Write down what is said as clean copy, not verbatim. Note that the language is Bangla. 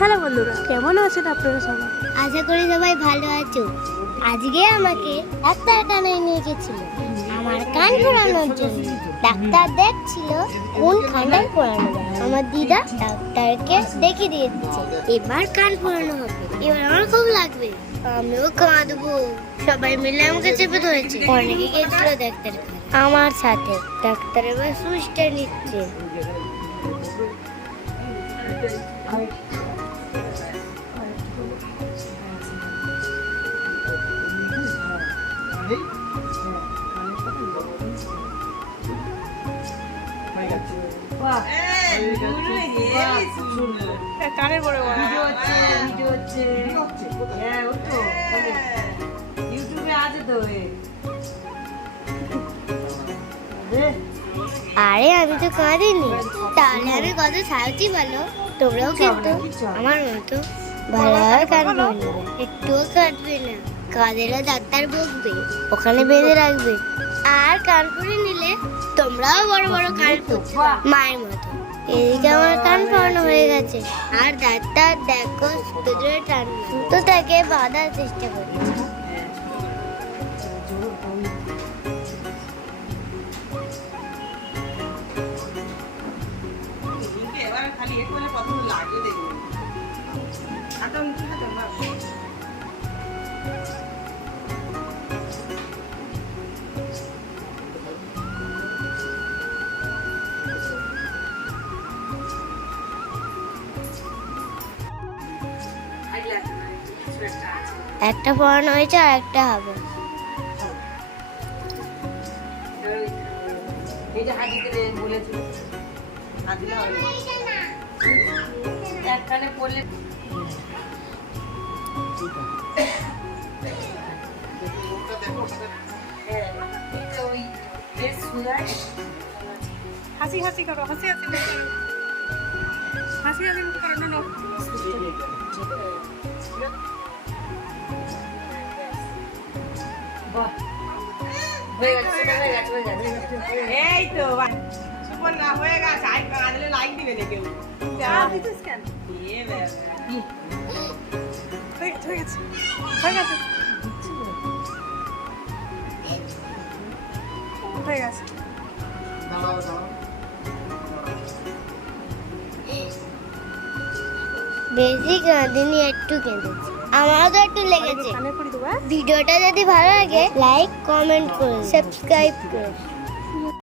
হ্যালো বন্ধুরা, কেমন আছেন আপনারা সবাই? আশা করি সবাই ভালো আছো। আজকে আমাকে ডাক্তার কানে নিয়ে গেছিল আমার কান ফোড়ানোর জন্য। ডাক্তার দেখছিল কোন কানটাই ফোড়ানো যায়। আমার দিদা ডাক্তারকে দেখিয়ে দিয়ে দিচ্ছে এবার কান ফোড়ানো হবে। এবার আমার খুব লাগবে, আমিও কাঁদবো। সবাই মিলে আমাকে চেপে ধরেছে। অনেকে গেছিল ডাক্তার আমার সাথে। ডাক্তার এবার সুইচটা নিচ্ছে। কানের বড় বড় ইউটিউবে আছে তো। আরে আমি তো কাঁদিনি, তাহলে আমি কত সাহায্য বলো। তোমরাও কিন্তু আমার মতো ভালোভাবে কাঁদবে, একটুও কাঁদবে না। কাঁদেরা ডাক্তার বকবে, ওখানে বেঁধে রাখবে। আর কান পুড়ে নিলে তোমরাও বড় বড় কান পুড়বে মায়ের মতো। এদিকে আমার কান ফোড়ানো হয়ে গেছে, আর ডাক্তার দেখো সুতো ধরে টানবে। সুতোটাকে বাঁধার চেষ্টা করছে। খালি একটু কত লাগবে দেখুন। একটা ফোড়ানো হয়েছে আর একটা হবে। এই যে হাজিতে বলেছিল হাজিলে হবে এক কানে পড়লে হাসি হাসি করো, হাসি হাসি করো, হাসি হাসি করো। না এই তো সুপর্ণা হয়ে গেছে। আই কাঁদলে লাইক দিবে না কেউ। কেন এ বাবা হয়ে গেছে, হয়ে গেছে, হয়ে গেছে, হয়ে গেছে। বেশি কাঁদিনি, একটু কেঁদেছি। আমারও তো একটু লেগেছে। কানে পড়ি দেবো। ভিডিওটা যদি ভালো লাগে লাইক কমেন্ট করুন, সাবস্ক্রাইব করুন।